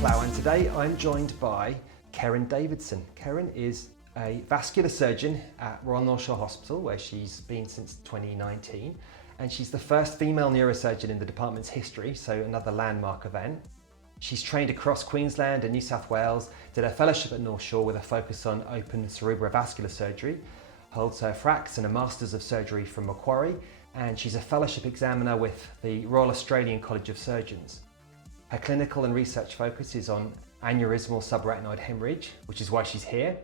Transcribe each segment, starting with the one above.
Flower, and today I'm joined by Keryn Davidson. Keryn is a vascular surgeon at Royal North Shore Hospital, where she's been since 2019, and she's the first female neurosurgeon in the department's history, so another landmark event. She's trained across Queensland and New South Wales, did her fellowship at North Shore with a focus on open cerebrovascular surgery, holds her FRACS and a Masters of Surgery from Macquarie, and she's a fellowship examiner with the Royal Australian College of Surgeons. Her clinical and research focus is on aneurysmal subarachnoid haemorrhage, which is why she's here,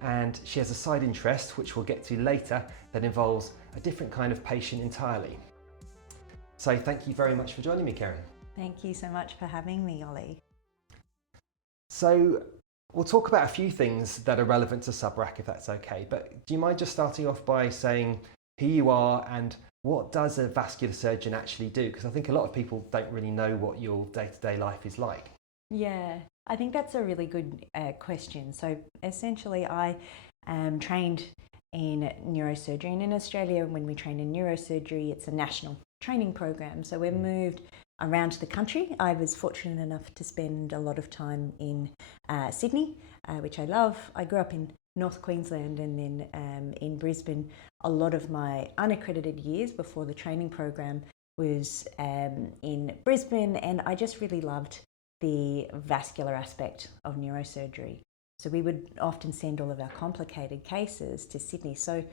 and she has a side interest, which we'll get to later, that involves a different kind of patient entirely. So thank you very much for joining me, Keryn. Thank you so much for having me, Oli. So we'll talk about a few things that are relevant to subarach, if that's okay, but do you mind just starting off by saying who you are and what does a vascular surgeon actually do? Because I think a lot of people don't really know what your day-to-day life is like. Yeah, I think that's a really good question. So essentially I am trained in neurosurgery, and in Australia when we train in neurosurgery it's a national training program, so we're moved around the country. I was fortunate enough to spend a lot of time in Sydney, which I love. I grew up in North Queensland and then in Brisbane. A lot of my unaccredited years before the training program was in Brisbane, and I just really loved the vascular aspect of neurosurgery. So we would often send all of our complicated cases to Sydney. So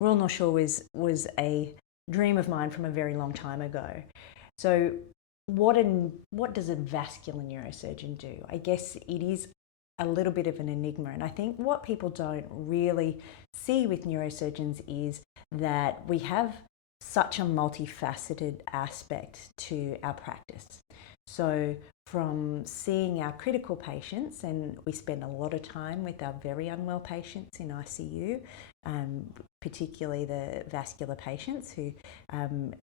Royal North Shore was a dream of mine from a very long time ago. So what does a vascular neurosurgeon do? I guess it is a little bit of an enigma, and I think what people don't really see with neurosurgeons is that we have such a multifaceted aspect to our practice. So from seeing our critical patients, and we spend a lot of time with our very unwell patients in ICU, particularly the vascular patients who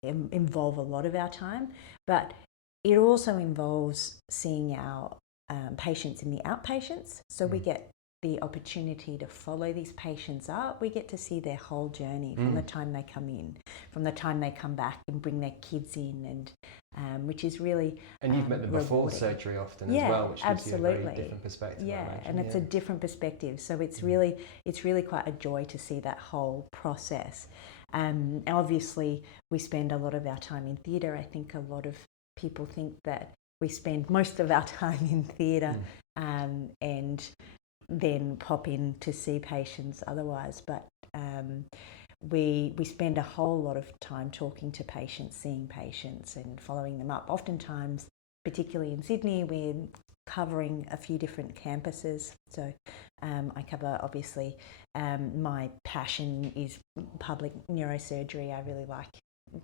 involve a lot of our time, but it also involves seeing our patients in the outpatients. So we get the opportunity to follow these patients up. We get to see their whole journey from the time they come in, from the time they come back and bring their kids in, and which is really And you've met them before rewarding. Surgery often as well, which gives you a very different perspective. Yeah, and it's a different perspective. So it's really quite a joy to see that whole process. And obviously we spend a lot of our time in theatre. I think a lot of people think that we spend most of our time in theatre and then pop in to see patients otherwise, but we spend a whole lot of time talking to patients, seeing patients and following them up. Oftentimes, particularly in Sydney, we're covering a few different campuses. So I cover, obviously, my passion is public neurosurgery. I really like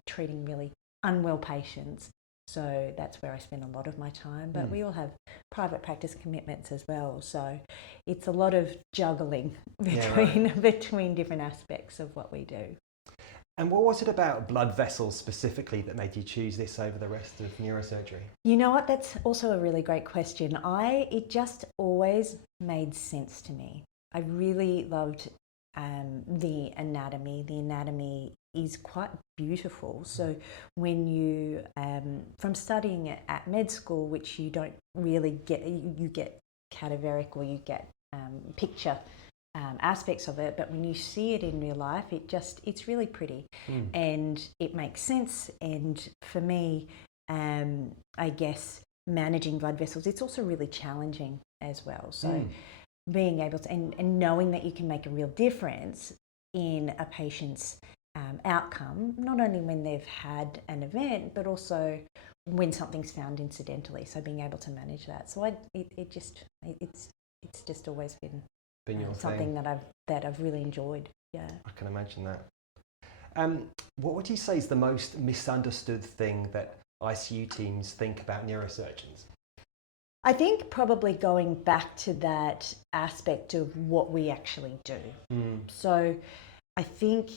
treating really unwell patients. So that's where I spend a lot of my time, but we all have private practice commitments as well. So it's a lot of juggling between different aspects of what we do. And what was it about blood vessels specifically that made you choose this over the rest of neurosurgery? You know what, that's also a really great question. It just always made sense to me. I really loved the anatomy. The anatomy is quite beautiful. So when you, from studying at med school, which you don't really get, you get cadaveric or you get picture aspects of it, but when you see it in real life, it's really pretty and it makes sense. And for me, I guess managing blood vessels, it's also really challenging as well. So being able to, and knowing that you can make a real difference in a patient's outcome, not only when they've had an event, but also when something's found incidentally. So being able to manage that. So it's just always been your something that I've really enjoyed. Yeah, I can imagine that. What would you say is the most misunderstood thing that ICU teams think about neurosurgeons? I think probably going back to that aspect of what we actually do. So I think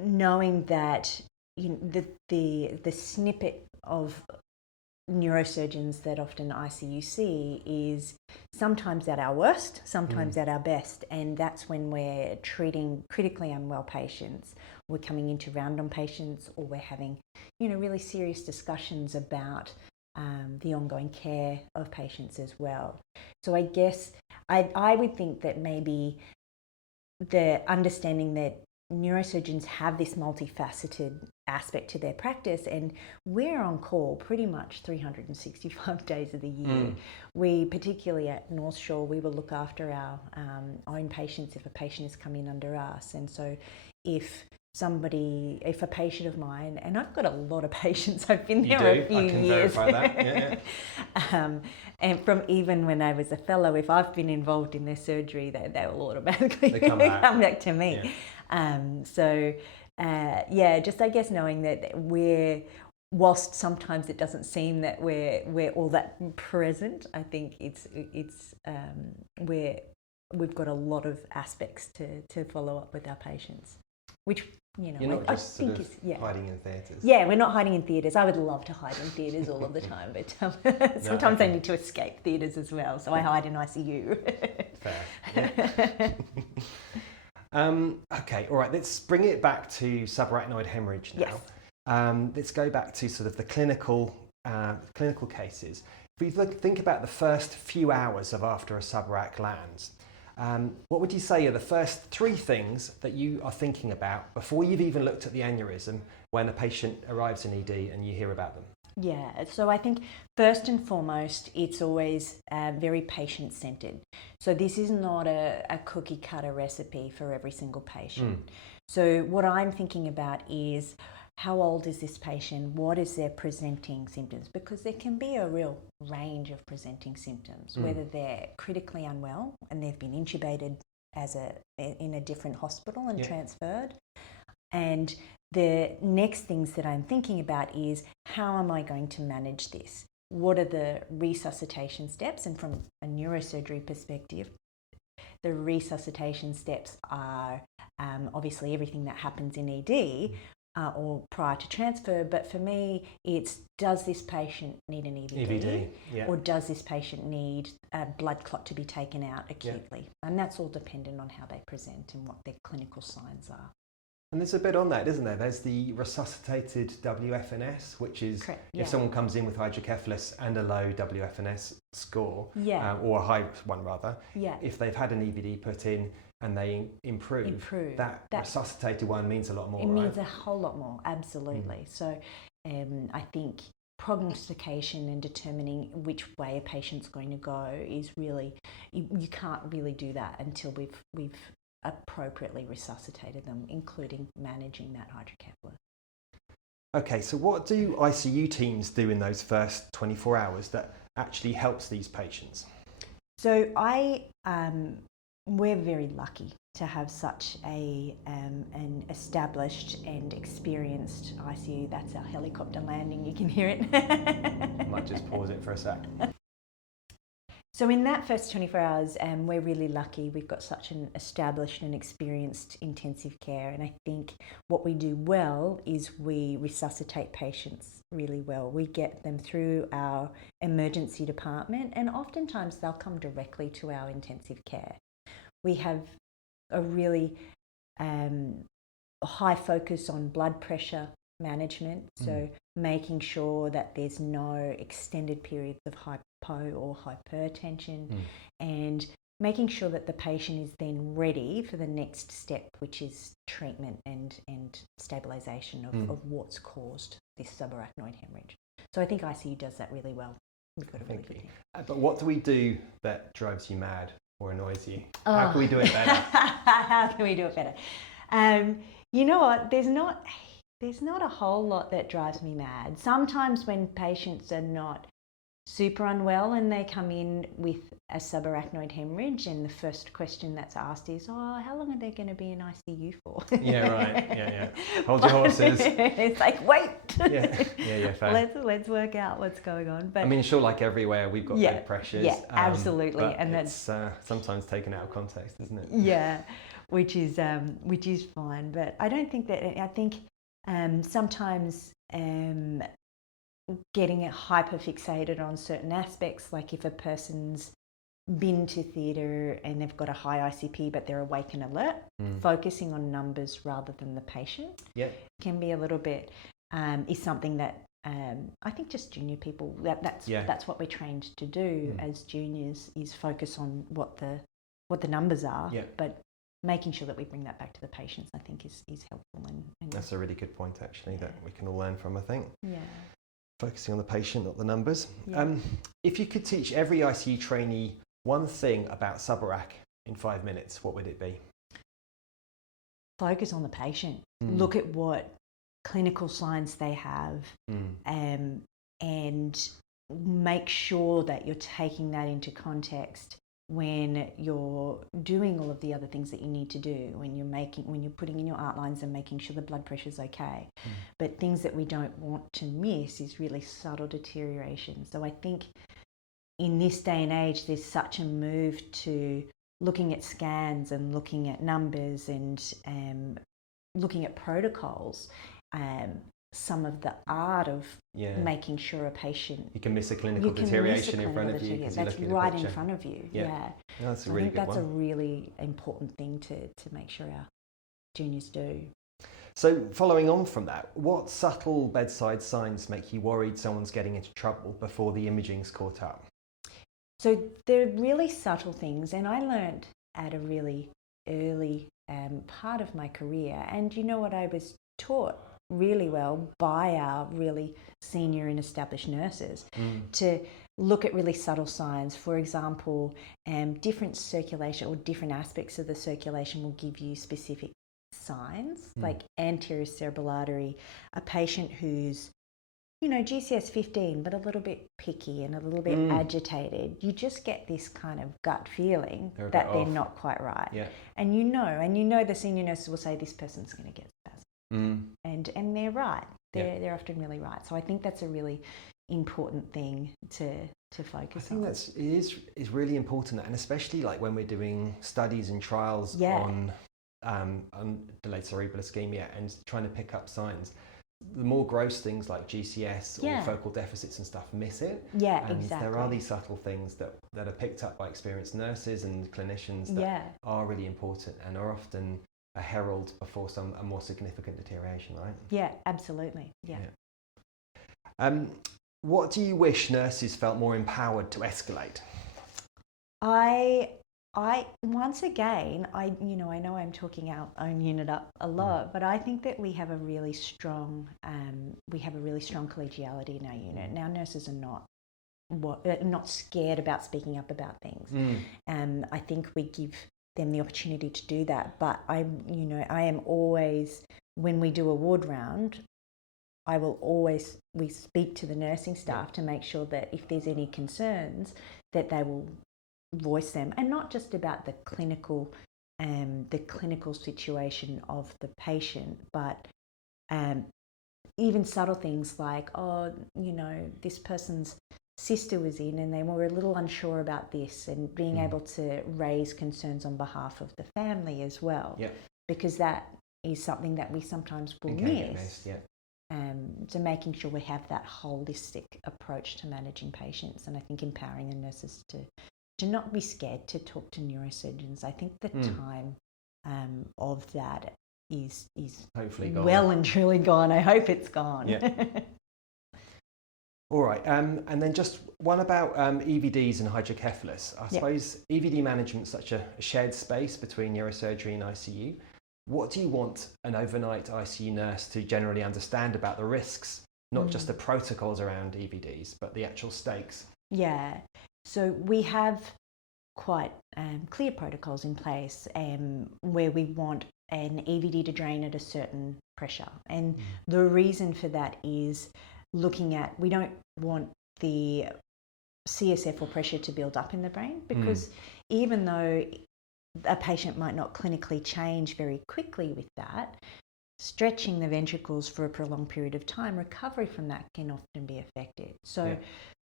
knowing that the snippet of neurosurgeons that often ICU see is sometimes at our worst, sometimes at our best, and that's when we're treating critically unwell patients, we're coming in to round on patients, or we're having really serious discussions about the ongoing care of patients as well. So I guess I would think that maybe the understanding that neurosurgeons have this multifaceted aspect to their practice, and we're on call pretty much 365 days of the year. We, particularly at North Shore, we will look after our own patients if a patient has come in under us. And so if a patient of mine, and I've got a lot of patients, I've been there a few years. I can verify that. Yeah. And from even when I was a fellow, if I've been involved in their surgery, they will automatically come back to me. Yeah. Just I guess knowing that whilst sometimes it doesn't seem that we're all that present, I think we've got a lot of aspects to follow up with our patients, which you're not just hiding in theatres. Yeah, we're not hiding in theatres. I would love to hide in theatres all of the time, but sometimes I need to escape theatres as well, so I hide in ICU. Fair. Yeah. Okay, all right. Let's bring it back to subarachnoid haemorrhage now. Yes. Let's go back to sort of the clinical cases. If we think about the first few hours of after a subarach lands, what would you say are the first three things that you are thinking about before you've even looked at the aneurysm when a patient arrives in ED and you hear about them? Yeah, so I think first and foremost, it's always very patient-centered. So this is not a cookie-cutter recipe for every single patient. So what I'm thinking about is, how old is this patient? What is their presenting symptoms? Because there can be a real range of presenting symptoms, whether they're critically unwell and they've been intubated in a different hospital and transferred. And the next things that I'm thinking about is, how am I going to manage this? What are the resuscitation steps? And from a neurosurgery perspective, the resuscitation steps are obviously everything that happens in ED, or prior to transfer, but for me it's, does this patient need an EVD? Or does this patient need a blood clot to be taken out acutely? And that's all dependent on how they present and what their clinical signs are. And there's a bit on that, isn't there? There's the resuscitated WFNS, which is if someone comes in with hydrocephalus and a low WFNS score, or a high one rather, if they've had an EVD put in and they improve, that resuscitated one means a lot more, It means a whole lot more, absolutely. So I think prognostication and determining which way a patient's going to go is really, you can't really do that until we've appropriately resuscitated them, including managing that hydrocephalus. Okay, so what do ICU teams do in those first 24 hours that actually helps these patients? So we're very lucky to have such an established and experienced ICU. That's our helicopter landing, you can hear it. I might just pause it for a sec. So in that first 24 hours, we're really lucky. We've got such an established and experienced intensive care. And I think what we do well is we resuscitate patients really well. We get them through our emergency department, and oftentimes they'll come directly to our intensive care. We have a really high focus on blood pressure management, so making sure that there's no extended periods of hypo or hypertension, and making sure that the patient is then ready for the next step, which is treatment and stabilisation of what's caused this subarachnoid haemorrhage. So I think ICU does that really well. We've got a really good team. But what do we do that drives you mad or annoys you? How can we do it better? How can we do it better? You know what? There's not a whole lot that drives me mad. Sometimes when patients are not super unwell and they come in with a subarachnoid haemorrhage, and the first question that's asked is, how long are they going to be in ICU for? Yeah, right. Yeah. Hold your horses. It's like, wait. Yeah, fair. Let's work out what's going on. But I mean, sure, like everywhere, we've got bed pressures. Yeah, absolutely. But and that's sometimes taken out of context, isn't it? Yeah, which is fine. But I don't think that, I think sometimes getting hyperfixated on certain aspects, like if a person's been to theatre and they've got a high ICP but they're awake and alert, focusing on numbers rather than the patient can be a little bit, is something that I think just junior people, that's what we're trained to do as juniors, is focus on what the numbers are, but making sure that we bring that back to the patients, I think is helpful. And that's a really good point, actually, that we can all learn from, I think. Yeah. Focusing on the patient, not the numbers. Yeah. If you could teach every ICU trainee one thing about subarach in 5 minutes, what would it be? Focus on the patient. Look at what clinical signs they have, and make sure that you're taking that into context when you're doing all of the other things that you need to do, when you're putting in your outlines and making sure the blood pressure's okay. But things that we don't want to miss is really subtle deterioration. So I think in this day and age, there's such a move to looking at scans and looking at numbers and looking at protocols. Some of the art of making sure a patient... You can miss a clinical deterioration in front of you. That's right in front of you. Yeah. No, that's a so really I think good that's one. a really important thing to make sure our juniors do. So following on from that, what subtle bedside signs make you worried someone's getting into trouble before the imaging's caught up? So they're really subtle things, and I learned at a really early part of my career, and you know what, I was taught really well by our really senior and established nurses to look at really subtle signs. For example, different circulation or different aspects of the circulation will give you specific signs, like anterior cerebral artery, a patient who's, you know, GCS 15 but a little bit picky and a little bit agitated. You just get this kind of gut feeling that they're not quite right. And you know the senior nurses will say this person's going to get spasm. And they're right. They're often really right. So I think that's a really important thing to focus on. I think is really important, and especially like when we're doing studies and trials on delayed cerebral ischemia and trying to pick up signs. The more gross things like GCS or focal deficits and stuff miss it. And exactly. There are these subtle things that are picked up by experienced nurses and clinicians that are really important and are often a herald before a more significant deterioration, right? Yeah, absolutely. Yeah. What do you wish nurses felt more empowered to escalate? I once again, I know I'm talking our own unit up a lot, but I think that we have a really strong collegiality in our unit. Now nurses are not scared about speaking up about things. I think we give them the opportunity to do that. But I am always, when we do a ward round, we speak to the nursing staff to make sure that if there's any concerns, that they will voice them, and not just about the clinical situation of the patient, but even subtle things like, this person's sister was in and they were a little unsure about this, and being able to raise concerns on behalf of the family as well, because that is something that we sometimes will miss. So making sure we have that holistic approach to managing patients, and I think empowering the nurses to not be scared to talk to neurosurgeons. I think the time of that is hopefully gone. Well and truly gone. I hope it's gone. All right, and then just one about EVDs and hydrocephalus. I suppose EVD management is such a shared space between neurosurgery and ICU. What do you want an overnight ICU nurse to generally understand about the risks, not just the protocols around EVDs, but the actual stakes? Yeah, so we have quite clear protocols in place where we want an EVD to drain at a certain pressure. And the reason for that is looking at, we don't want the CSF or pressure to build up in the brain, because even though a patient might not clinically change very quickly with that, stretching the ventricles for a prolonged period of time, recovery from that can often be affected. So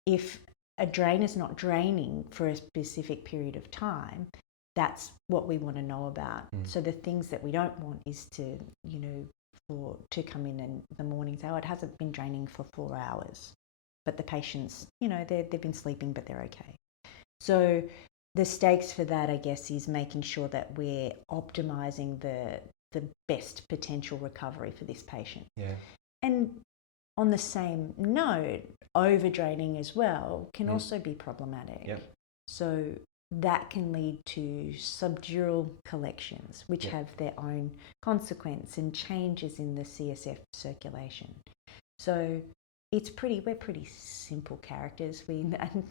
if a drain is not draining for a specific period of time, that's what we want to know about. So the things that we don't want is to come in the morning and say, it hasn't been draining for 4 hours, but the patients, they've been sleeping, but they're okay. So the stakes for that, I guess, is making sure that we're optimizing the best potential recovery for this patient. And on the same note, overdraining as well can also be problematic. Yep. So that can lead to subdural collections, which have their own consequence and changes in the CSF circulation. So we're pretty simple characters.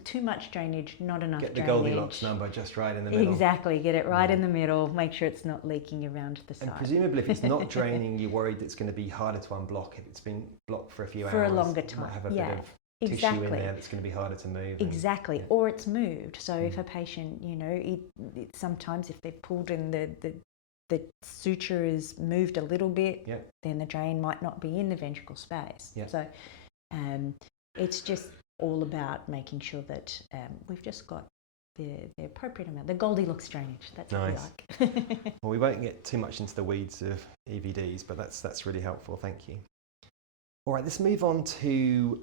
Too much drainage, not enough drainage. Get the Goldilocks number just right in the middle. Exactly, get it right in the middle, make sure it's not leaking around the side. And presumably if it's not draining, you're worried it's going to be harder to unblock. If it's been blocked for a few hours, for a longer time, might have a bit of tissue in there that's going to be harder to move. Exactly, or it's moved. So if a patient, it sometimes if they've pulled in the suture is moved a little bit, then the drain might not be in the ventricle space. So it's just all about making sure that we've just got the appropriate amount, the Goldilocks drainage. That's what we like. Well, we won't get too much into the weeds of EVDs, but that's really helpful. Thank you. All right, let's move on to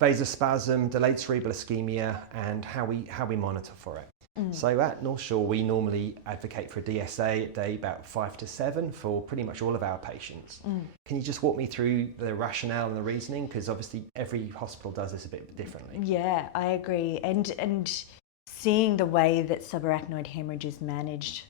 vasospasm, delayed cerebral ischemia, and how we monitor for it. So at North Shore, we normally advocate for a DSA at day about 5 to 7 for pretty much all of our patients. Can you just walk me through the rationale and the reasoning? Because obviously every hospital does this a bit differently. Yeah, I agree. And seeing the way that subarachnoid hemorrhage is managed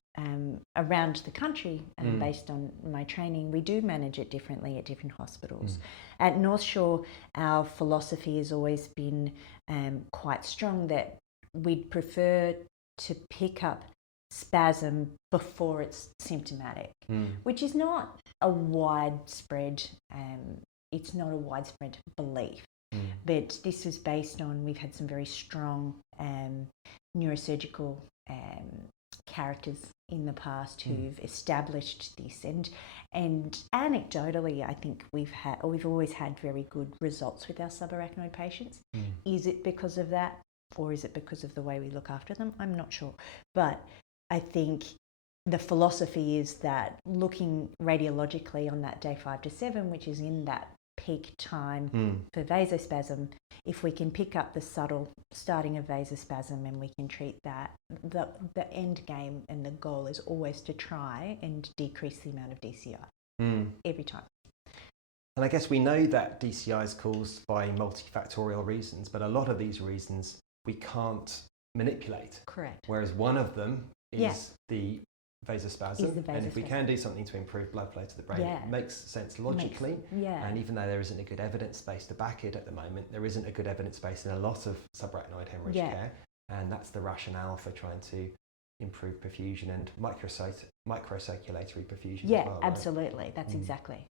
around the country, based on my training, we do manage it differently at different hospitals. At North Shore, our philosophy has always been quite strong that we'd prefer to pick up spasm before it's symptomatic, which is not a widespread belief. But this was based on, we've had some very strong neurosurgical characters in the past who've established this, and anecdotally I think we've always had very good results with our subarachnoid patients. Is it because of that, or is it because of the way we look after them? I'm not sure, but I think the philosophy is that looking radiologically on that day 5 to 7, which is in that peak time for vasospasm, if we can pick up the subtle starting of vasospasm and we can treat that, the end game and the goal is always to try and decrease the amount of DCI every time. And I guess we know that DCI is caused by multifactorial reasons, but a lot of these reasons we can't manipulate. Correct. Whereas one of them is the vasospasm, and if we can do something to improve blood flow to the brain, it makes sense logically. And even though there isn't a good evidence base to back it at the moment, there isn't a good evidence base in a lot of subarachnoid hemorrhage care, and that's the rationale for trying to improve perfusion and microcirculatory perfusion as well. Right? Absolutely. That's exactly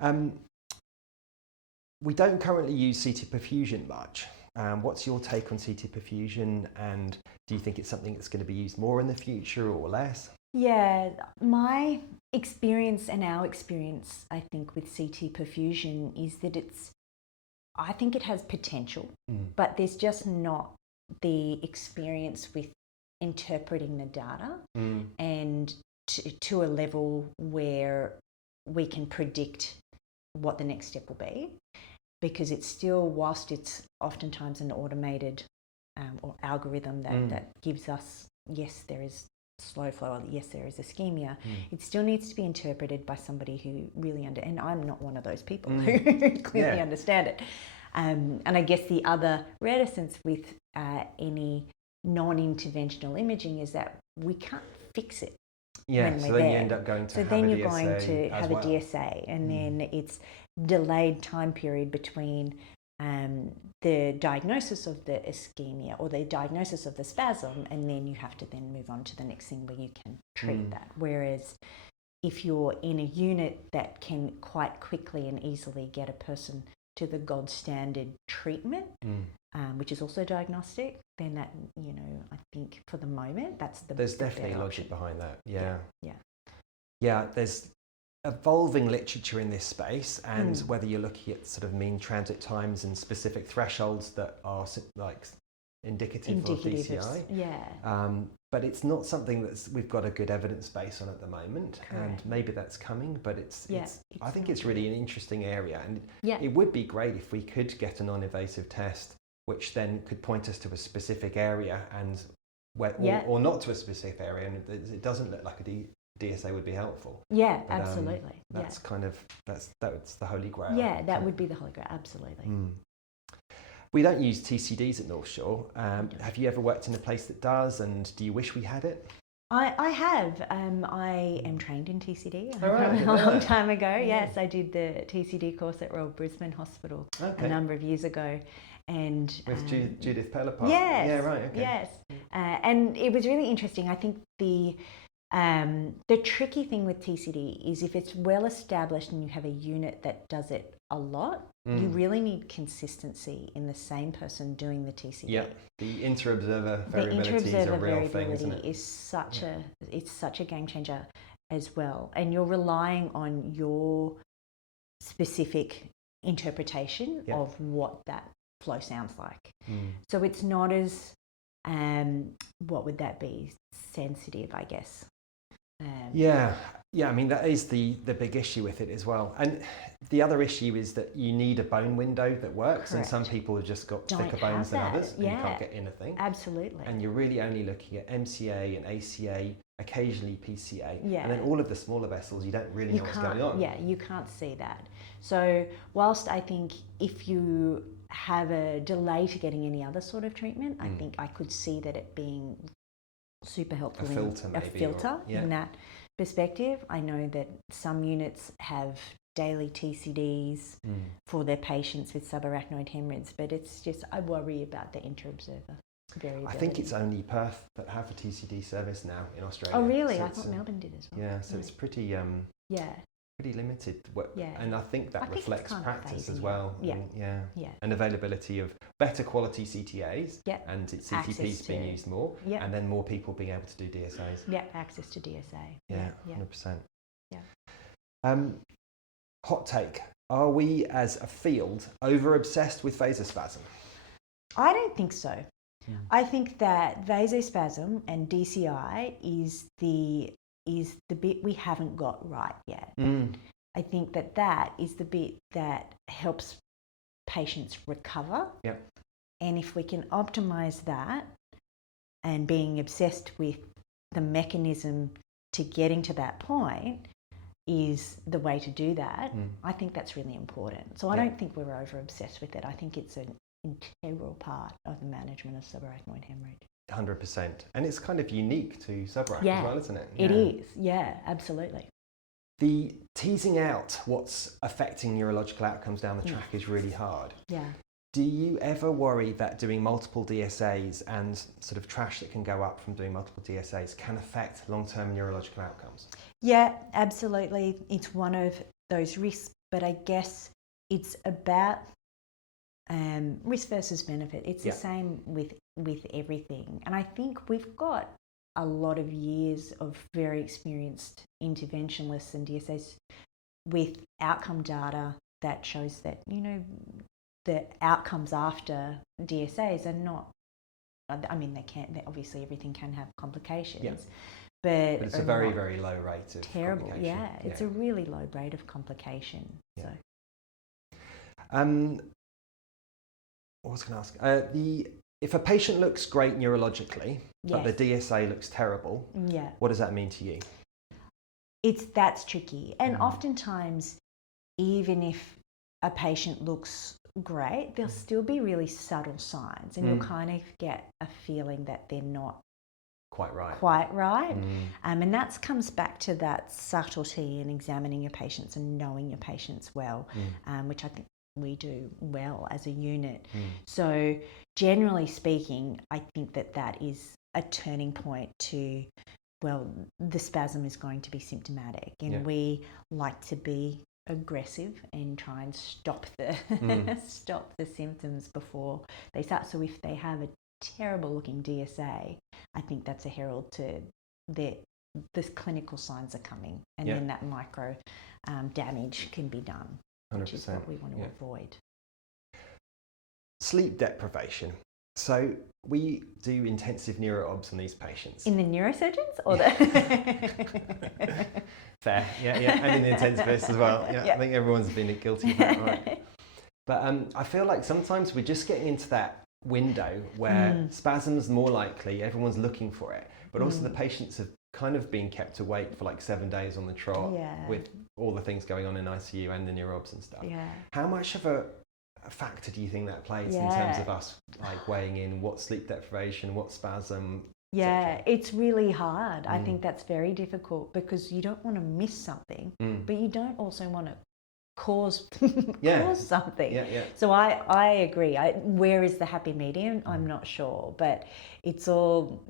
right. We don't currently use CT perfusion much. What's your take on CT perfusion, and do you think it's something that's going to be used more in the future or less? Yeah, my experience and our experience, I think, with CT perfusion is that I think it has potential, but there's just not the experience with interpreting the data and to a level where we can predict what the next step will be. Because it's still, whilst it's oftentimes an automated or algorithm that gives us, yes, there is slow flow, or yes, there is ischemia, it still needs to be interpreted by somebody who really and I'm not one of those people who clearly understand it. And I guess the other reticence with any non-interventional imaging is that we can't fix it. Yeah, so then you end up going to have a DSA. So then you're going to have a DSA, and then it's delayed time period between the diagnosis of the ischemia or the diagnosis of the spasm, and then you have to then move on to the next thing where you can treat that. Whereas if you're in a unit that can quite quickly and easily get a person to the gold standard treatment, which is also diagnostic, then that, I think for the moment, there's definitely logic behind that. Yeah, there's evolving literature in this space, and whether you're looking at sort of mean transit times and specific thresholds that are like indicative of DCI. But it's not something we've got a good evidence base on at the moment. Correct. And maybe that's coming, but I think it's really an interesting area, and it would be great if we could get a non-invasive test which then could point us to a specific area or not to a specific area, and it doesn't look like a DSA would be helpful. Yeah, But, absolutely. That's kind of, that's the holy grail. Yeah, that would be the holy grail, absolutely. We don't use TCDs at North Shore. Have you ever worked in a place that does, and do you wish we had it? I have. I am trained in TCD Oh, right. a long time ago. Yes, I did the TCD course at Royal Brisbane Hospital a number of years ago. And with Judith Pellepart. Yes. Yeah, right. Okay. Yes. And it was really interesting. I think the tricky thing with TCD is if it's well established and you have a unit that does it a lot, you really need consistency in the same person doing the TCD. Yeah, the inter-observer variability is a real thing, isn't it? Is such a game changer as well. And you're relying on your specific interpretation of what that flow sounds like. So it's not as, what would that be, sensitive, I guess. Yeah, I mean, that is the big issue with it as well. And the other issue is that you need a bone window that works. Correct. And some people have just got thicker bones than others, and you can't get anything. Absolutely. And you're really only looking at MCA and ACA, occasionally PCA. And then all of the smaller vessels, you don't really know what's going on. Yeah, you can't see that. So whilst I think if you have a delay to getting any other sort of treatment, I think I could see that it being super helpful. A filter in that perspective. I know that some units have daily TCDs for their patients with subarachnoid hemorrhage, but it's just, I worry about the inter-observer variability. I think it's only Perth that have a TCD service now in Australia. Oh really? So I thought Melbourne did as well. Yeah, so it's pretty pretty limited. And I think that reflects practice as well. And availability of better quality CTAs and CTPs being used more, and then more people being able to do DSAs. Yeah, access to DSA. 100%. Hot take. Are we as a field over obsessed with vasospasm? I don't think so. I think that vasospasm and DCI is the bit we haven't got right yet. I think that is the bit that helps patients recover. And if we can optimize that, and being obsessed with the mechanism to getting to that point is the way to do that, I think that's really important. So I don't think we're over obsessed with it. I think it's an integral part of the management of subarachnoid hemorrhage. 100%. And it's kind of unique to subarach as well, isn't it? It is. Yeah, absolutely. The teasing out what's affecting neurological outcomes down the track is really hard. Do you ever worry that doing multiple DSAs and sort of trash that can go up from doing multiple DSAs can affect long-term neurological outcomes? Yeah, absolutely. It's one of those risks, but I guess it's about risk versus benefit. It's the same with everything. And I think we've got a lot of years of very experienced interventionalists and DSAs with outcome data that shows that, the outcomes after DSAs are not, I mean, obviously everything can have complications, but it's a very, very low rate of terrible. It's a really low rate of complication. So. What was I going to ask? If a patient looks great neurologically, but the DSA looks terrible, what does that mean to you? That's tricky. And oftentimes, even if a patient looks great, there'll still be really subtle signs, and you'll kind of get a feeling that they're not quite right. And that comes back to that subtlety in examining your patients and knowing your patients well, which I think we do well as a unit. So generally speaking, I think that is a turning point to, the spasm is going to be symptomatic, and we like to be aggressive and try and stop the symptoms before they start. So if they have a terrible looking DSA, I think that's a herald to the clinical signs are coming, and then that micro damage can be done, 100%. Which is what we want to avoid. Sleep deprivation. So we do intensive neuro-obs on these patients. In the neurosurgeons or Fair, and in the intensivists as well. I think everyone's been guilty of that, right? But I feel like sometimes we're just getting into that window where spasm's more likely, everyone's looking for it, but also the patients have kind of being kept awake for like 7 days on the trot Yeah. with all the things going on in ICU and the neurobs and stuff. Yeah. How much of a factor do you think that plays in terms of us like weighing in what sleep deprivation, what spasm? Yeah, it's really hard. I think that's very difficult because you don't want to miss something, but you don't also want to cause something. Yeah. So I agree. Where is the happy medium? I'm not sure, but it's all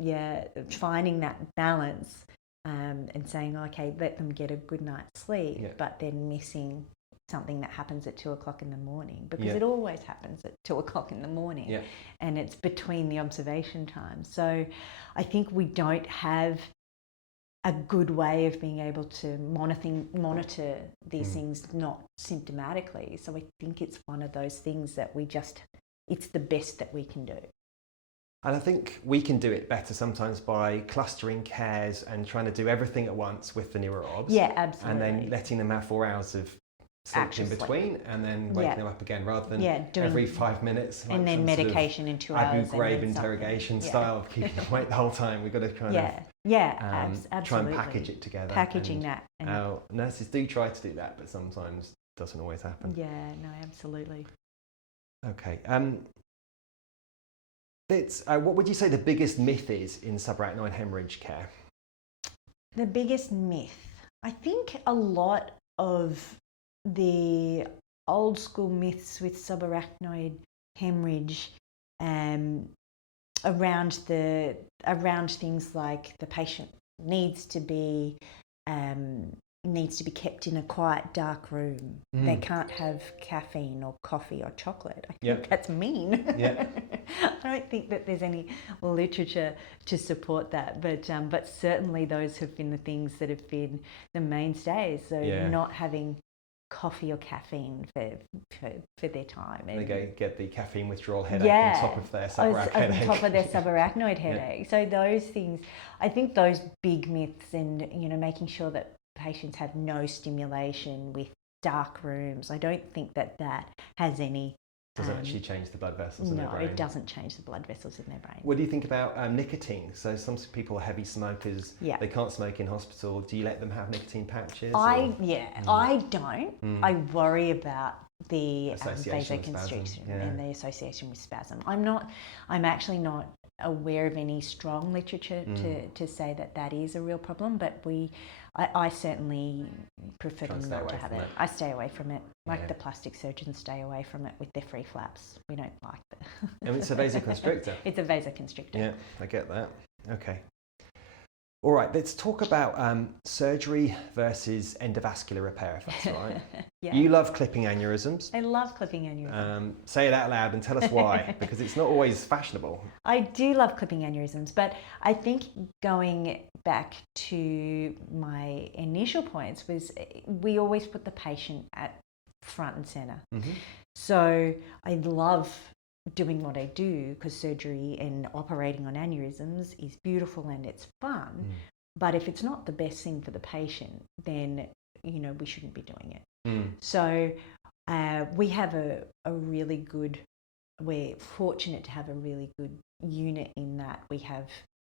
finding that balance and saying, okay, let them get a good night's sleep, but then missing something that happens at 2 o'clock in the morning, because it always happens at 2 o'clock in the morning, and it's between the observation times. So I think we don't have a good way of being able to monitor these things not symptomatically. So I think it's one of those things that it's the best that we can do. And I think we can do it better sometimes by clustering cares and trying to do everything at once with the neuro-obs. Yeah, absolutely. And then letting them have 4 hours of sleep in between, and then waking them up again, rather than every 5 minutes. And then medication in 2 hours. Abu Ghraib interrogation style of keeping them awake the whole time. We've got to kind of absolutely. try and package it together. Packaging that. Our nurses do try to do that, but sometimes it doesn't always happen. Yeah, no, absolutely. Okay. What would you say the biggest myth is in subarachnoid hemorrhage care? The biggest myth? I think a lot of the old school myths with subarachnoid hemorrhage around things like the patient needs to be kept in a quiet, dark room. They can't have caffeine or coffee or chocolate. I think that's mean. Yeah. I don't think that there's any literature to support that, but certainly those have been the things that have been the mainstays. So not having coffee or caffeine for their time. And they get the caffeine withdrawal headache on top of their subarachnoid headache. On top of their subarachnoid headache. So those things, I think those big myths, and making sure that patients have no stimulation with dark rooms, I don't think that has any. Doesn't actually change the blood vessels in their brain. No, it doesn't change the blood vessels in their brain. What do you think about nicotine? So some people are heavy smokers. Yeah. They can't smoke in hospital. Do you let them have nicotine patches? I don't. I worry about the vasoconstriction and the association with spasm. I'm actually not aware of any strong literature to say that is a real problem, but I certainly prefer them not to have it. I stay away from it, like the plastic surgeons stay away from it with their free flaps. We don't like that. And it's a vasoconstrictor. It's a vasoconstrictor. Yeah, I get that. Okay. All right, let's talk about surgery versus endovascular repair, if that's all right. You love clipping aneurysms. I love clipping aneurysms. Say it out loud and tell us why, because it's not always fashionable. I do love clipping aneurysms, but I think going back to my initial points was we always put the patient at front and centre. Mm-hmm. So I love doing what I do because surgery and operating on aneurysms is beautiful and it's fun. But if it's not the best thing for the patient, then we shouldn't be doing it. So we have we're fortunate to have a really good unit in that we have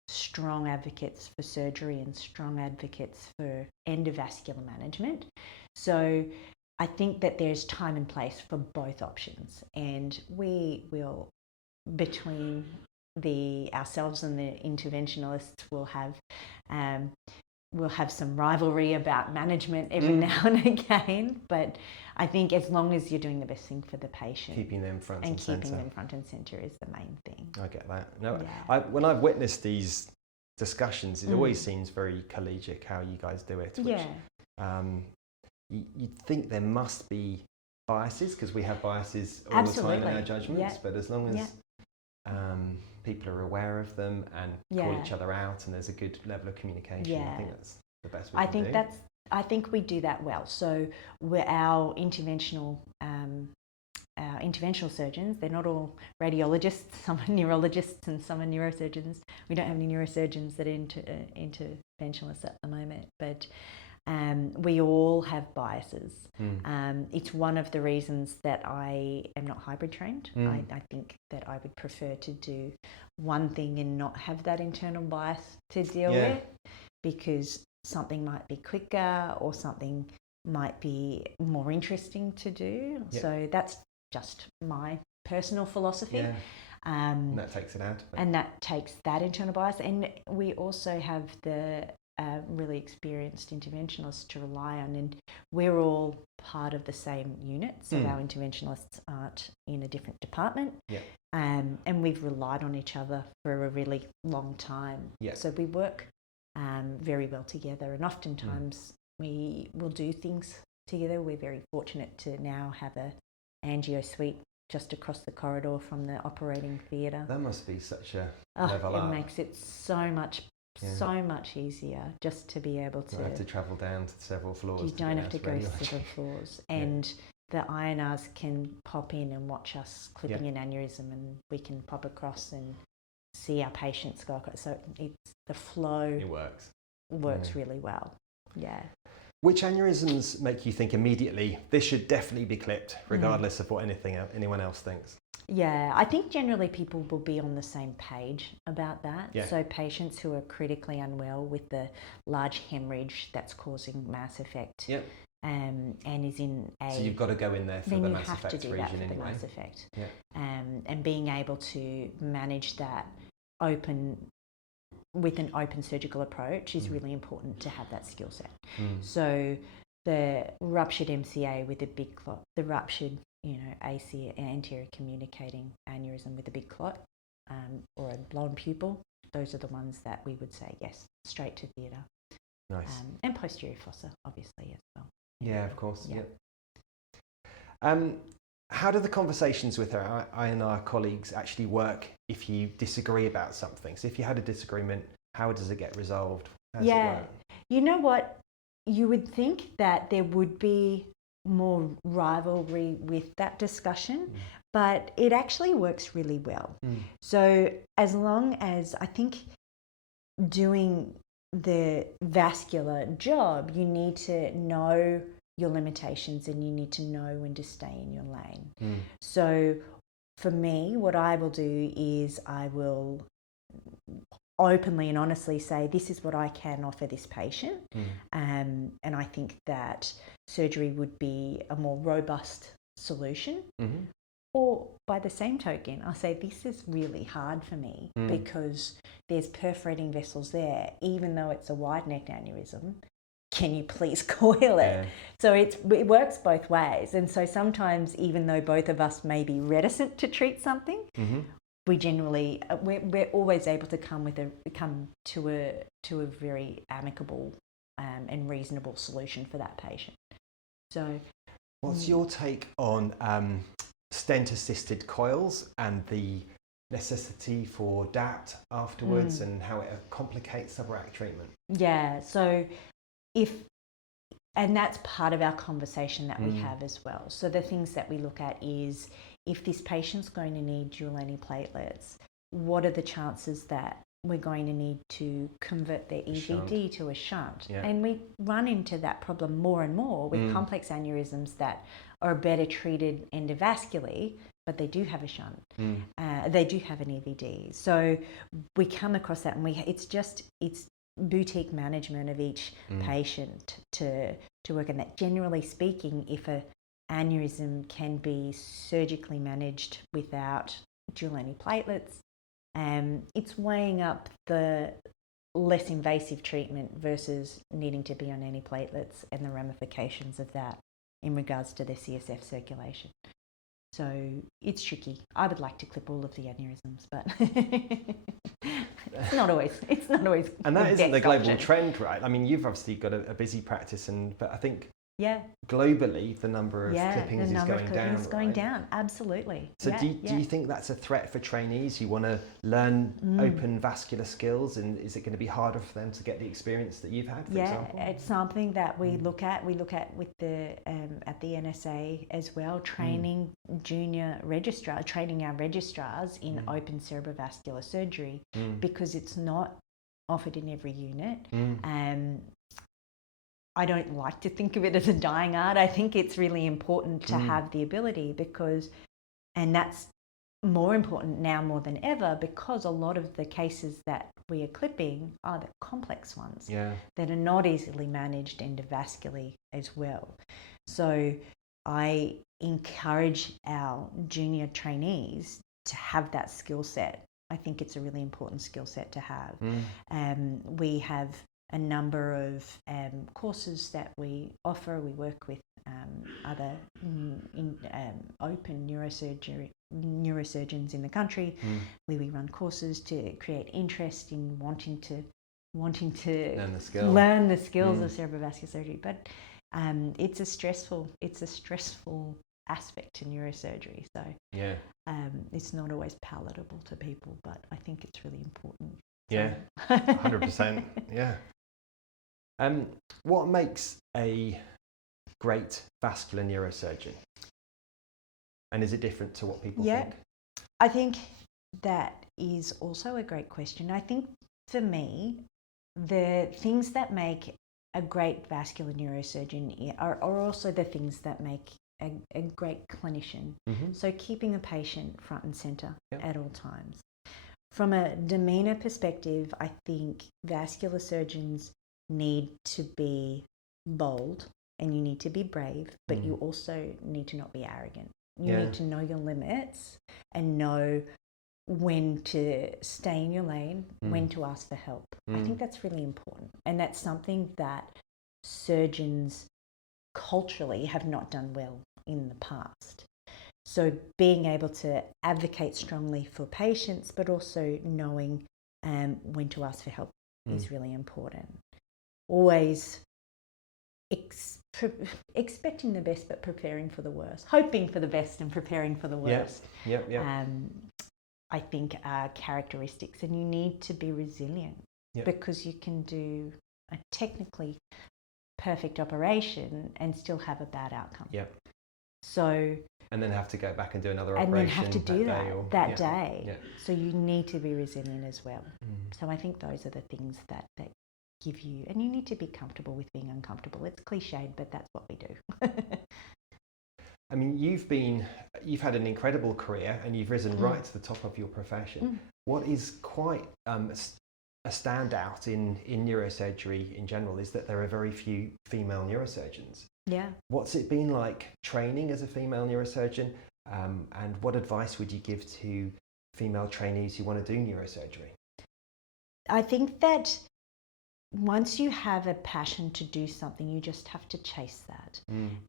strong advocates for surgery and strong advocates for endovascular management. So I think that there's time and place for both options, and we will, between ourselves and the interventionalists, will have some rivalry about management every now and again. But I think as long as you're doing the best thing for the patient, keeping them front and centre is the main thing. I get that. No, when I've witnessed these discussions, it always seems very collegiate how you guys do it. Which, you'd think there must be biases, because we have biases all the time in our judgments, but as long as people are aware of them and call each other out and there's a good level of communication, I think that's the best we can do. I think we do that well. So our interventional surgeons, they're not all radiologists, some are neurologists and some are neurosurgeons. We don't have any neurosurgeons that are interventionalists at the moment, but we all have biases. It's one of the reasons that I am not hybrid trained. I think that I would prefer to do one thing and not have that internal bias to deal with. because something might be quicker or something might be more interesting to do. Yeah. So that's just my personal philosophy. Yeah. And that takes it out. And that takes that internal bias. And we also have the really experienced interventionalists to rely on, and we're all part of the same unit, so our interventionalists aren't in a different department. Yeah. And we've relied on each other for a really long time. Yeah. So we work very well together, and oftentimes we will do things together. We're very fortunate to now have a angio suite just across the corridor from the operating theatre. That must be such a level up. It makes it so much easier just to be able to. You don't have to travel down to several floors. You don't have to go several floors. And the INRs can pop in and watch us clipping an aneurysm, and we can pop across and see our patients go across. So the flow It works really well. Yeah. Which aneurysms make you think immediately this should definitely be clipped, regardless of what anyone else thinks? Yeah, I think generally people will be on the same page about that. Yeah. So patients who are critically unwell with the large haemorrhage that's causing mass effect, Yep. and is in a... So you've got to go in there for the mass effect region anyway. Then you have to do that for the mass effect. Yeah. And being able to manage that with an open surgical approach is really important to have that skill set. So the ruptured MCA with a big clot, the ruptured, AC, anterior communicating aneurysm with a big clot, or a blown pupil, those are the ones that we would say, yes, straight to theatre. Nice. And posterior fossa, obviously, as well. Yeah, of course. Yeah. How do the conversations with our INR colleagues actually work if you disagree about something? So if you had a disagreement, how does it get resolved? How does it work? You know what? You would think that there would be more rivalry with that discussion, but it actually works really well. So as long as, I think, doing the vascular job, you need to know your limitations and you need to know when to stay in your lane. So for me, what I will do is I will openly and honestly say, this is what I can offer this patient, and I think that surgery would be a more robust solution. Or by the same token, I'll say, this is really hard for me because there's perforating vessels there, even though it's a wide-necked aneurysm. Can you please coil it? So it works both ways. And so sometimes, even though both of us may be reticent to treat something, we generally, we're always able to come to a very amicable and reasonable solution for that patient. So, what's your take on stent-assisted coils and the necessity for DAPT afterwards and how it complicates subarachnoid treatment? Yeah, so and that's part of our conversation that we have as well. So the things that we look at is, if this patient's going to need dual antiplatelets, what are the chances that we're going to need to convert their EVD to a shunt? Yeah. And we run into that problem more and more with complex aneurysms that are better treated endovascularly, but they do have a shunt. They do have an EVD. So we come across that, and it's boutique management of each patient to work on that. Generally speaking, if a aneurysm can be surgically managed without dual antiplatelets, it's weighing up the less invasive treatment versus needing to be on antiplatelets and the ramifications of that in regards to their CSF circulation. So it's tricky. I would like to clip all of the aneurysms, but it's not always. And that isn't the global trend, right? I mean, you've obviously got a busy practice, but I think globally the number of clippings is going down. Absolutely. So do you think that's a threat for trainees? You want to learn open vascular skills, and is it going to be harder for them to get the experience that you've had, for example? Yeah, it's something that we look at. We look at with the at the NSA as well, training training our registrars in open cerebrovascular surgery, because it's not offered in every unit. I don't like to think of it as a dying art. I think it's really important to have the ability, and that's more important now more than ever, because a lot of the cases that we are clipping are the complex ones that are not easily managed endovascularly as well. So I encourage our junior trainees to have that skill set. I think it's a really important skill set to have. We have a number of courses that we offer. We work with other open neurosurgeons in the country, where we run courses to create interest in wanting to learn the skills of cerebrovascular surgery. But it's a stressful aspect to neurosurgery. So it's not always palatable to people, but I think it's really important. Yeah, 100%. Yeah. What makes a great vascular neurosurgeon? And is it different to what people think? I think that is also a great question. I think for me, the things that make a great vascular neurosurgeon are also the things that make a great clinician. So keeping the patient front and center at all times. From a demeanor perspective, I think vascular surgeons need to be bold and you need to be brave, but you also need to not be arrogant. You need to know your limits and know when to stay in your lane, when to ask for help. I think that's really important. And that's something that surgeons culturally have not done well in the past. So being able to advocate strongly for patients, but also knowing when to ask for help is really important. Always expecting the best, but preparing for the worst. Hoping for the best and preparing for the worst. I think are characteristics, and you need to be resilient because you can do a technically perfect operation and still have a bad outcome. So and then have to go back and do another operation. And then have to do that day. Yeah. So you need to be resilient as well. So I think those are the things that give you, and you need to be comfortable with being uncomfortable. It's cliched, but that's what we do. I mean, you've had an incredible career and you've risen right to the top of your profession. What is quite a standout in neurosurgery in general is that there are very few female neurosurgeons. Yeah. What's it been like training as a female neurosurgeon, and what advice would you give to female trainees who want to do neurosurgery? I think that once you have a passion to do something, you just have to chase that.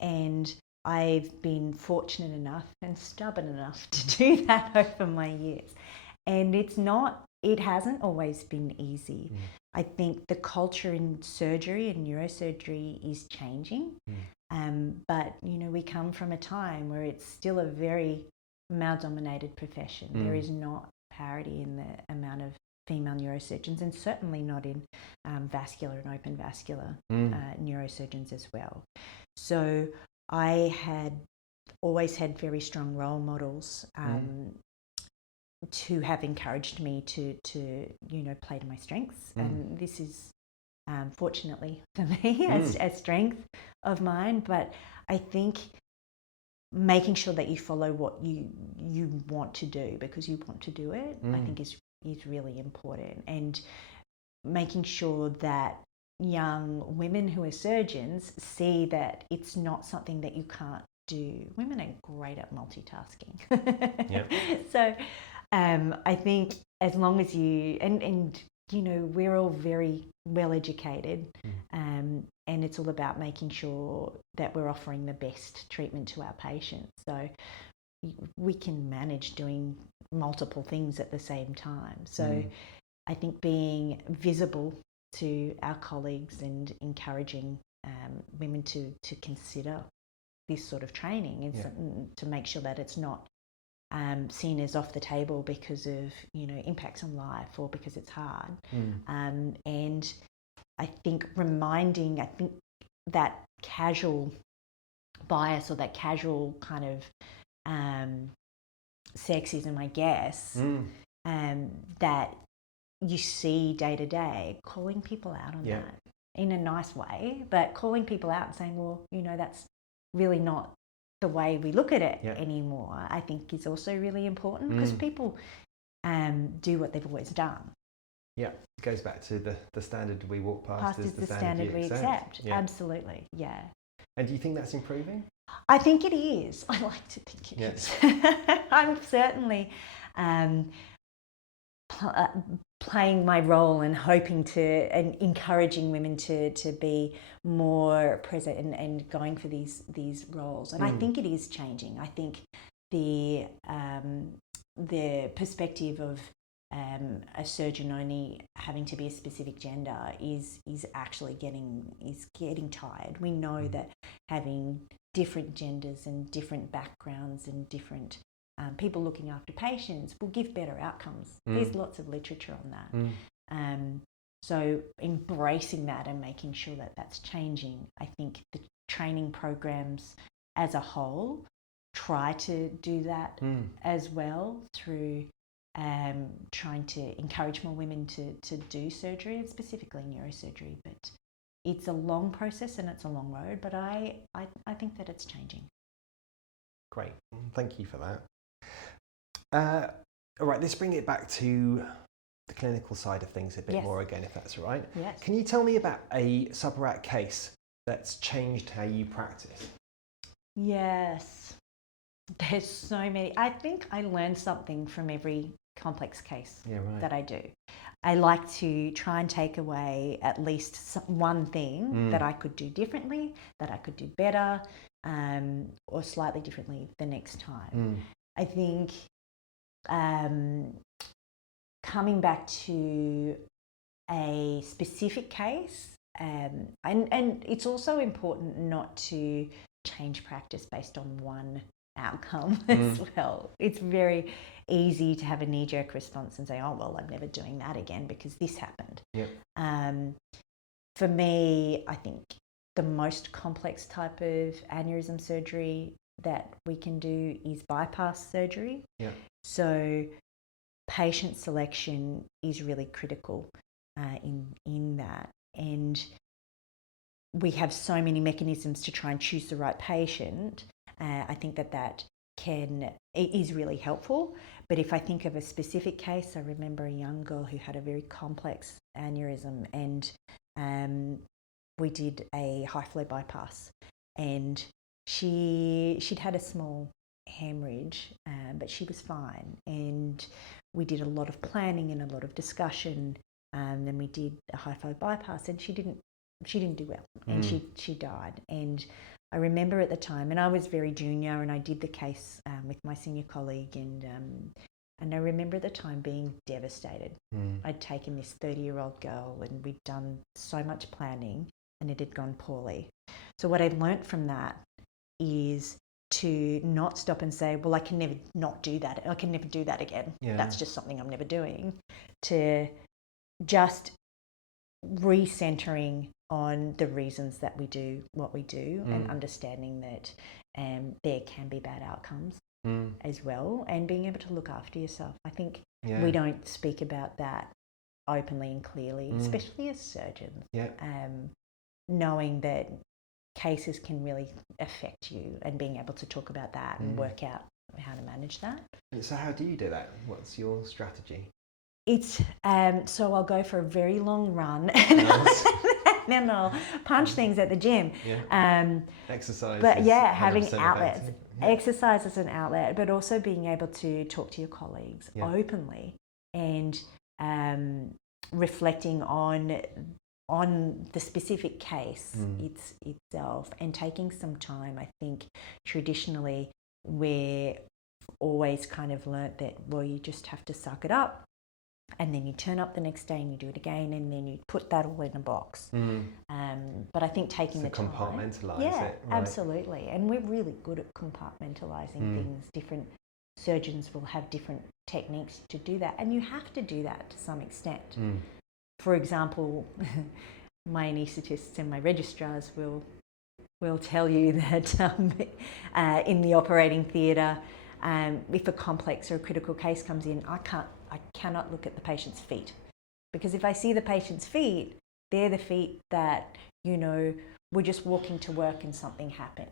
And I've been fortunate enough and stubborn enough to do that over my years. And it hasn't always been easy. I think the culture in surgery and neurosurgery is changing. But, we come from a time where it's still a very male-dominated profession. There is not parity in the amount of female neurosurgeons, and certainly not in vascular and open vascular neurosurgeons as well. So I had always had very strong role models to have encouraged me to play to my strengths, and this is fortunately for me a strength of mine. But I think making sure that you follow what you want to do because you want to do it, I think is really important, and making sure that young women who are surgeons see that it's not something that you can't do. Women are great at multitasking. So I think as long as you and we're all very well educated, and it's all about making sure that we're offering the best treatment to our patients. So we can manage doing multiple things at the same time. So I think being visible to our colleagues and encouraging women to consider this sort of training and to make sure that it's not seen as off the table because of impacts on life or because it's hard. And I think that casual bias or that casual kind of sexism, I guess, that you see day to day, calling people out on that in a nice way, but calling people out and saying, well, that's really not the way we look at it anymore, I think is also really important, because people do what they've always done. Yeah, it goes back to the standard we walk past Is the standard we accept. Yeah. Absolutely, yeah. And do you think that's improving? I think it is. I like to think it is. I'm certainly playing my role and hoping to, and encouraging women to be more present and going for these roles. And I think it is changing. I think the perspective of a surgeon only having to be a specific gender is actually getting tired. We know that having different genders and different backgrounds and different people looking after patients will give better outcomes. There's lots of literature on that. So embracing that and making sure that that's changing. I think the training programs as a whole try to do that as well, through trying to encourage more women to do surgery, and specifically neurosurgery. But it's a long process and it's a long road, but I think that it's changing. Great, thank you for that. All right, let's bring it back to the clinical side of things a bit more again, if that's all right. Yes. Can you tell me about a subarach case that's changed how you practice? Yes, there's so many. I think I learned something from every complex case that I do. I like to try and take away at least one thing that I could do differently, that I could do better, or slightly differently the next time. I think coming back to a specific case, and it's also important not to change practice based on one outcome as well. It's very easy to have a knee-jerk response and say, oh, well, I'm never doing that again because this happened. For me, I think the most complex type of aneurysm surgery that we can do is bypass surgery. So patient selection is really critical in that. And we have so many mechanisms to try and choose the right patient. I think that is really helpful. But if I think of a specific case, I remember a young girl who had a very complex aneurysm, and we did a high flow bypass, and she'd had a small haemorrhage, but she was fine. And we did a lot of planning and a lot of discussion, and then we did a high flow bypass, and she didn't do well, and she died. And I remember at the time, and I was very junior, and I did the case with my senior colleague, and I remember at the time being devastated. I'd taken this 30-year-old girl, and we'd done so much planning, and it had gone poorly. So what I learnt from that is to not stop and say, well, I can never not do that. I can never do that again. That's just something I'm never doing. To just recentering on the reasons that we do what we do, and understanding that there can be bad outcomes as well, and being able to look after yourself. I think we don't speak about that openly and clearly, especially as surgeons. Knowing that cases can really affect you, and being able to talk about that and work out how to manage that. So how do you do that? What's your strategy? It's so I'll go for a very long run and then I'll punch things at the gym. Exercise. But having outlets. Exercise is an outlet, but also being able to talk to your colleagues openly, and reflecting on the specific case itself, and taking some time. I think traditionally we're always kind of learnt that, well, you just have to suck it up, and then you turn up the next day and you do it again, and then you put that all in a box. But I think taking the time, compartmentalise it. Right. Absolutely. And we're really good at compartmentalising things. Different surgeons will have different techniques to do that, and you have to do that to some extent. For example, my anaesthetists and my registrars will tell you that in the operating theatre, if a complex or a critical case comes in, I cannot look at the patient's feet, because if I see the patient's feet, they're the feet that, we're just walking to work and something happened.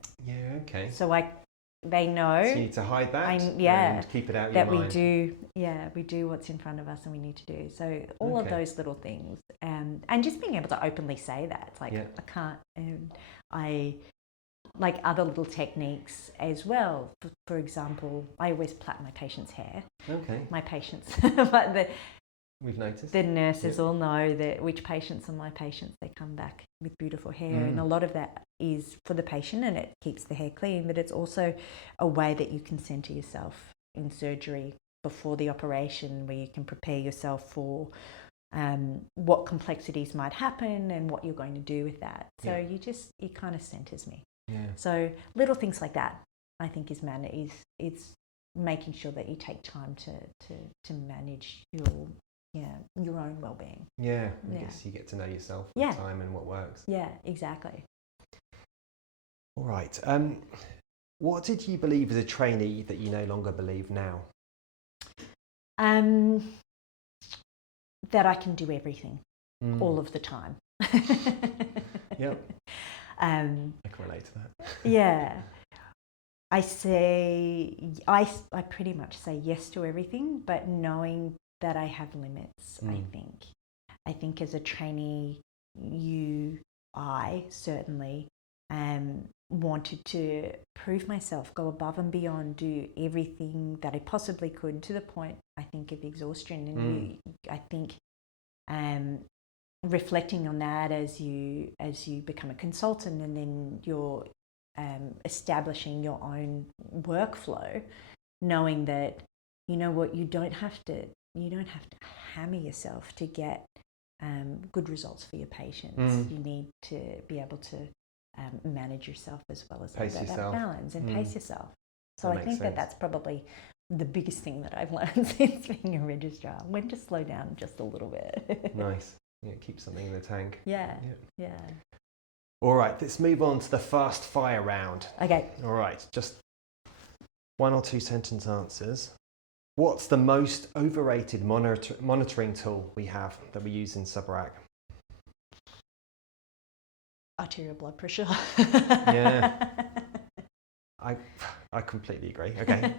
Okay. So I they know. So you need to hide that and keep it out of that your mind. we do what's in front of us and we need to do. So all of those little things, and just being able to openly say that. It's like, I can't, I like other little techniques as well. For example, I always plait my patients' hair. Okay. My patients, but we've noticed. The nurses all know that which patients are my patients. They come back with beautiful hair, and a lot of that is for the patient, and it keeps the hair clean. But it's also a way that you can center yourself in surgery before the operation, where you can prepare yourself for what complexities might happen and what you're going to do with that. So it kind of centers me. Yeah. So little things like that, I think, is making sure that you take time to manage your own well-being. Yeah, I guess you get to know yourself with time and what works. Yeah, exactly. All right. What did you believe as a trainee that you no longer believe now? That I can do everything all of the time. Yep. I can relate to that. Yeah. I pretty much say yes to everything, but knowing that I have limits, I think as a trainee, I certainly wanted to prove myself, go above and beyond, do everything that I possibly could, to the point, I think, of exhaustion. And I think reflecting on that as you become a consultant, and then you're establishing your own workflow, knowing that, you know what, you don't have to hammer yourself to get good results for your patients. You need to be able to manage yourself as well as that balance and pace yourself. So I think that's probably the biggest thing that I've learned since being a registrar, when to slow down just a little bit. Nice. Yeah, keep something in the tank. Yeah. All right, let's move on to the fast fire round. Okay. All right, just 1 or 2 sentence answers. What's the most overrated monitoring tool we have that we use in subarach? Arterial blood pressure. Yeah. I completely agree. Okay.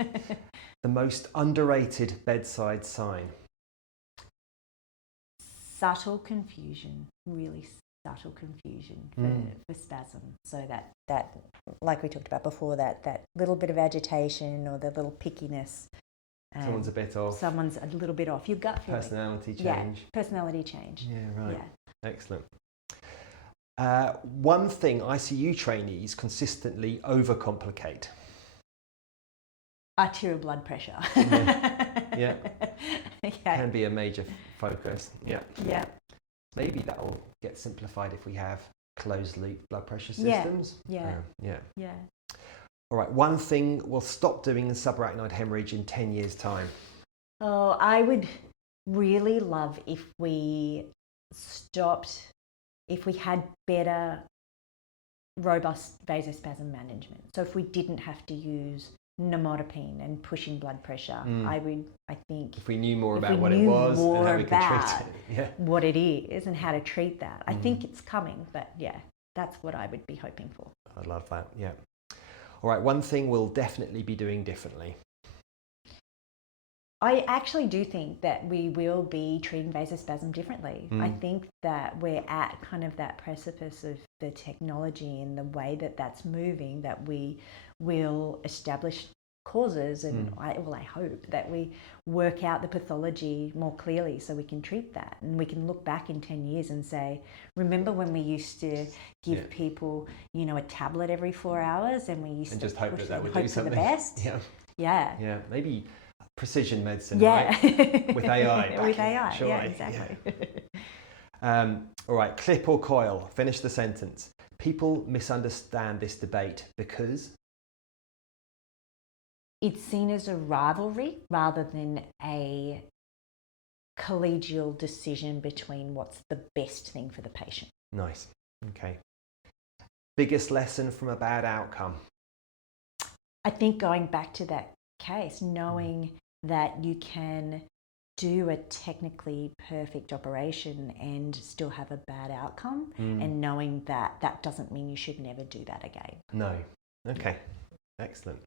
The most underrated bedside sign? Subtle confusion, really subtle confusion for spasm. So that, like we talked about before, that little bit of agitation or the little pickiness. Someone's a bit off. Someone's a little bit off. Your gut feeling. Personality change. Yeah, personality change. Yeah, right. Yeah. Excellent. One thing ICU trainees consistently overcomplicate? Arterial blood pressure. Yeah. Can be a major focus. Yeah. Maybe that will get simplified if we have closed loop blood pressure systems. Yeah. All right, one thing we'll stop doing in subarachnoid hemorrhage in 10 years' time? Oh, I would really love if we had better, robust vasospasm management. So if we didn't have to use nimodipine and pushing blood pressure, I think... If we knew more about what it was and how we could treat it. Yeah. What it is and how to treat that. I think it's coming, but that's what I would be hoping for. I love that, yeah. All right, one thing we'll definitely be doing differently. I actually do think that we will be treating vasospasm differently. I think that we're at kind of that precipice of the technology and the way that that's moving, that we will establish causes, and I hope that we work out the pathology more clearly so we can treat that, and we can look back in 10 years and say, remember when we used to give people, a tablet every 4 hours, and we used to just hope that would hope do something. For the best. Yeah, maybe precision medicine, right? With AI. With AI, surely. Exactly. Yeah. All right, clip or coil? Finish the sentence. People misunderstand this debate because it's seen as a rivalry rather than a collegial decision between what's the best thing for the patient. Nice. Okay. Biggest lesson from a bad outcome? I think going back to that case, knowing that you can do a technically perfect operation and still have a bad outcome, and knowing that that doesn't mean you should never do that again. No. Okay. Excellent.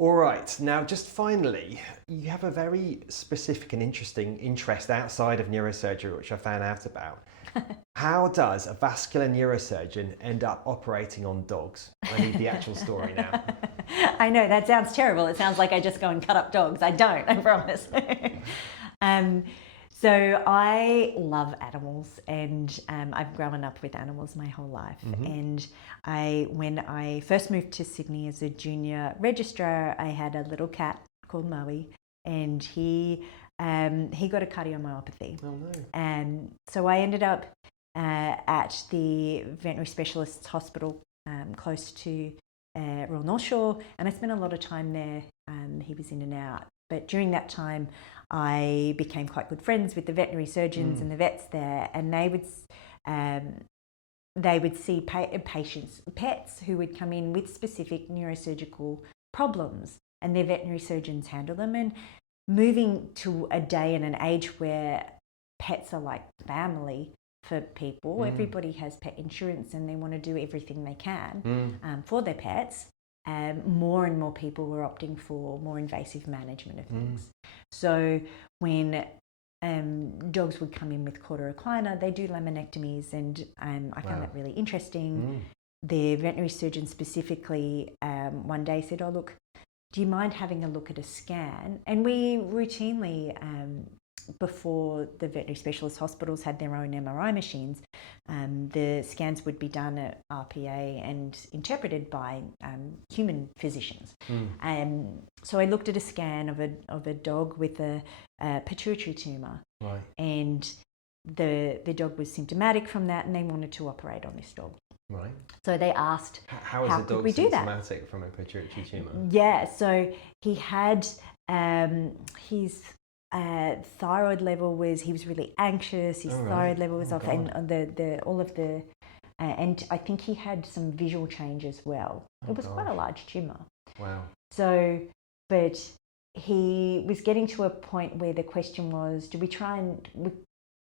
All right, now just finally, you have a very specific and interesting interest outside of neurosurgery, which I found out about. How does a vascular neurosurgeon end up operating on dogs? I need the actual story now. I know, that sounds terrible. It sounds like I just go and cut up dogs. I don't, I promise. So I love animals, and I've grown up with animals my whole life. And when I first moved to Sydney as a junior registrar, I had a little cat called Maui, and he got a cardiomyopathy. Oh no. And so I ended up at the veterinary specialist's hospital close to Royal North Shore, and I spent a lot of time there. He was in and out. But during that time, I became quite good friends with the veterinary surgeons and the vets there, and they would see patients, pets who would come in with specific neurosurgical problems, and their veterinary surgeons handle them. And moving to a day and an age where pets are like family for people, everybody has pet insurance and they want to do everything they can for their pets. More and more people were opting for more invasive management of things. So when dogs would come in with quarter recliner, they do laminectomies, and I found that really interesting. The veterinary surgeon specifically one day said, "Oh, look, do you mind having a look at a scan?" And we routinely, before the veterinary specialist hospitals had their own MRI machines, the scans would be done at RPA and interpreted by human physicians. So I looked at a scan of a dog with a pituitary tumour, and the dog was symptomatic from that, and they wanted to operate on this dog. Right. So they asked, how is a dog symptomatic from a pituitary tumour? Yeah, so he had his thyroid level he was really anxious. His thyroid level was off, and and I think he had some visual change as well. It was quite a large tumour. Wow. So, but he was getting to a point where the question was, do we try and...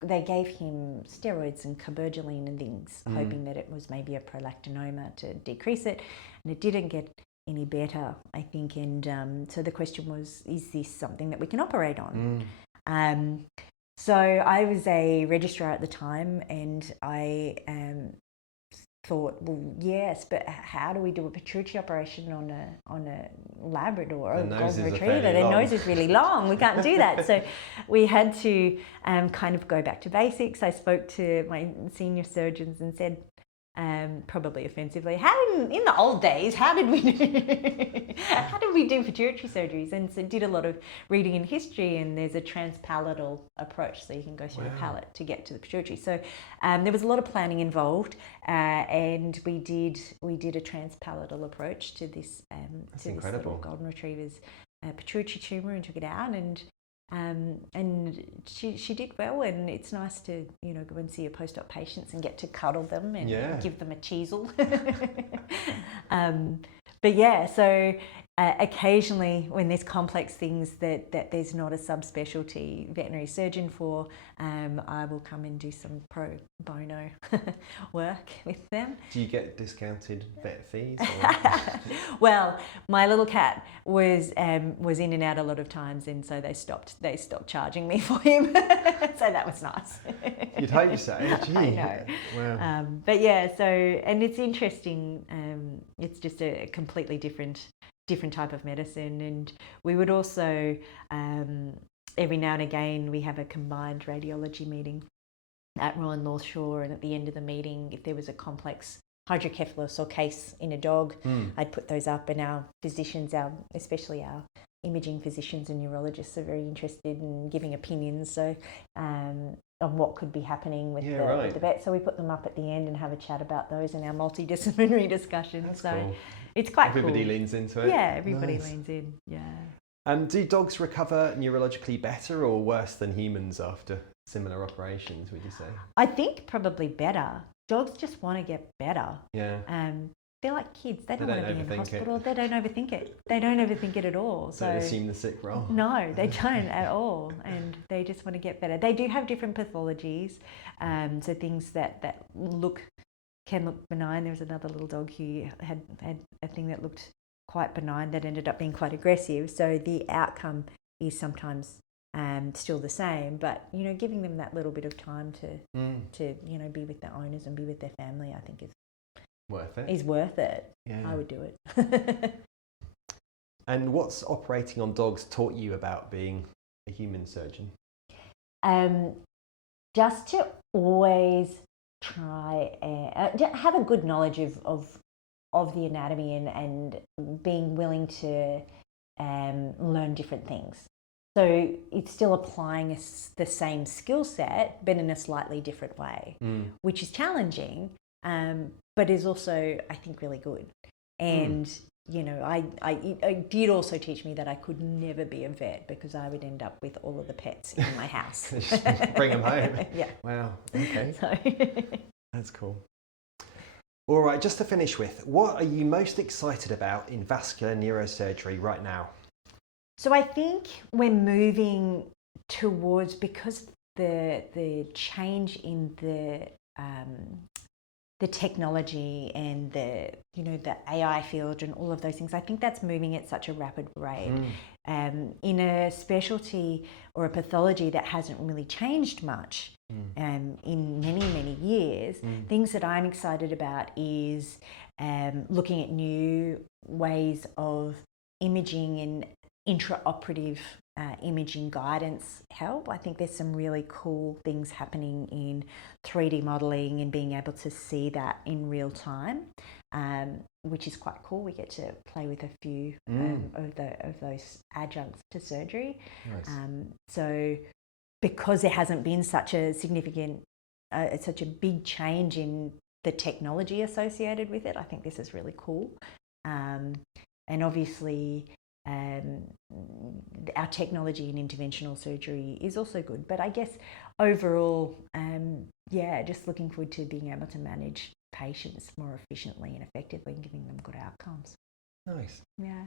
They gave him steroids and carbergeline and things, hoping that it was maybe a prolactinoma to decrease it, and it didn't get any better, I think. And so the question was, is this something that we can operate on? So I was a registrar at the time, and I thought, well, yes, but how do we do a pituitary operation on a Labrador or a golden retriever? Their nose is really long. We can't do that. So we had to kind of go back to basics. I spoke to my senior surgeons and said, probably offensively, in the old days, how did we do pituitary surgeries? And so did a lot of reading in history, and there's a transpalatal approach, so you can go through the palate to get to the pituitary. So there was a lot of planning involved, and we did a transpalatal approach to this little golden retriever's pituitary tumour, and took it out, and she did well. And it's nice to go and see your post-op patients and get to cuddle them and give them a cheesel. But yeah, so occasionally when there's complex things that there's not a subspecialty veterinary surgeon for, I will come and do some pro bono work with them. Do you get discounted vet fees? Well, my little cat was in and out a lot of times, and so they stopped charging me for him. So that was nice. You'd hope so. Gee. I know. Wow. But yeah, so, and it's interesting. It's just a completely different type of medicine. And we would also every now and again we have a combined radiology meeting at Royal North Shore, and at the end of the meeting, if there was a complex hydrocephalus or case in a dog, I'd put those up, and our physicians, especially our imaging physicians and neurologists, are very interested in giving opinions, so on what could be happening with the vet. So we put them up at the end and have a chat about those in our multidisciplinary discussion. That's so cool. It's quite Everybody cool. leans into it. Yeah, everybody leans in. Yeah. Do dogs recover neurologically better or worse than humans after similar operations, would you say? I think probably better. Dogs just want to get better. Yeah. They're like kids. They don't want to be in hospital. They don't overthink it. They don't overthink it at all. So don't assume the sick role. No, they don't at all. And they just want to get better. They do have different pathologies. So things that can look benign. There was another little dog who had a thing that looked quite benign that ended up being quite aggressive. So the outcome is sometimes still the same, but giving them that little bit of time to be with their owners and be with their family, I think is worth it. Yeah. I would do it. And what's operating on dogs taught you about being a human surgeon? Just to always try and have a good knowledge of the anatomy and being willing to learn different things. So it's still applying the same skill set, but in a slightly different way, which is challenging, but is also, I think, really good. And it did also teach me that I could never be a vet because I would end up with all of the pets in my house. Just bring them home. Yeah. Wow. Okay. So. That's cool. All right, just to finish with, what are you most excited about in vascular neurosurgery right now? So I think we're moving towards, because the change in the technology and the AI field and all of those things, I think that's moving at such a rapid rate. In a specialty or a pathology that hasn't really changed much in many years, things that I'm excited about is looking at new ways of imaging and intraoperative imaging guidance help. I think there's some really cool things happening in 3D modelling and being able to see that in real time, which is quite cool. We get to play with a few of those adjuncts to surgery. Nice. So because there hasn't been such a significant, such a big change in the technology associated with it, I think this is really cool. And obviously, our technology in interventional surgery is also good, but I guess overall, just looking forward to being able to manage patients more efficiently and effectively and giving them good outcomes. Nice. Yeah.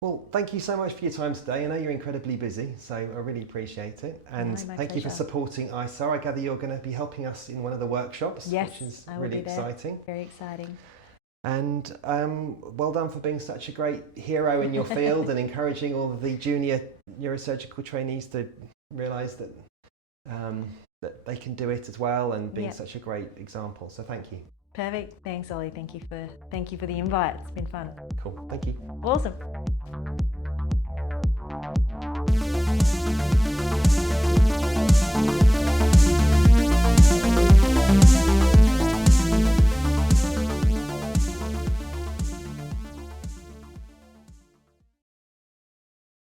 Well, thank you so much for your time today. I know you're incredibly busy, so I really appreciate it. And thank you for supporting ISA. I gather you're going to be helping us in one of the workshops, which is really exciting. Very exciting. And well done for being such a great hero in your field and encouraging all of the junior neurosurgical trainees to realise that that they can do it as well, and being such a great example. So thank you. Perfect. Thanks, Oli. Thank you for the invite. It's been fun. Cool. Thank you. Awesome.